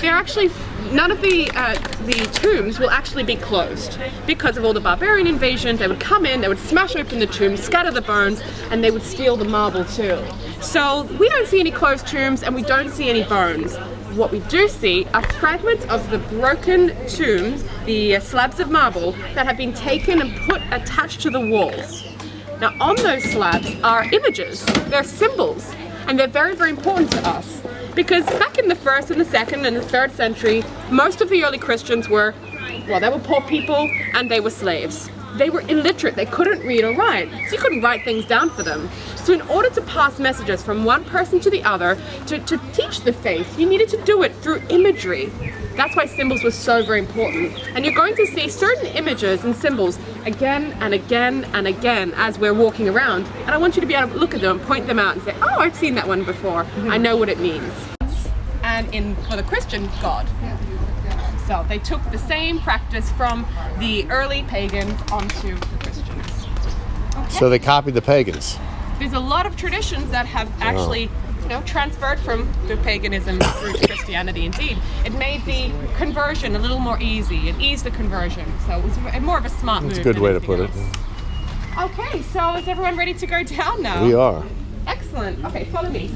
They're actually, none of the tombs will actually be closed because of all the barbarian invasions. They would come in, they would smash open the tombs, scatter the bones, and they would steal the marble too. So we don't see any closed tombs and we don't see any bones. What we do see are fragments of the broken tombs, the slabs of marble that have been taken and put attached to the walls. Now on those slabs are images, they're symbols, and they're very, very important to us. Because back in the 1st and the 2nd and the 3rd century, most of the early Christians were, well, they were poor people and they were slaves. They were illiterate, they couldn't read or write, so you couldn't write things down for them. So in order to pass messages from one person to the other, to teach the faith, you needed to do it through imagery. That's why symbols were so very important. And you're going to see certain images and symbols again and again and again as we're walking around. And I want you to be able to look at them and point them out and say, oh, I've seen that one before. I know what it means. And for the Christian, God. So they took the same practice from the early pagans onto the Christians. Okay. So they copied the pagans. There's a lot of traditions that have actually transferred from the paganism through to Christianity. Indeed, it made the conversion a little more easy. It eased the conversion, so it was more of a smart move. That's a good way to put it. Okay, so is everyone ready to go down now? We are. Excellent. Okay, follow me.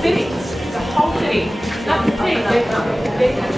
cities. It's a whole city. That's the thing.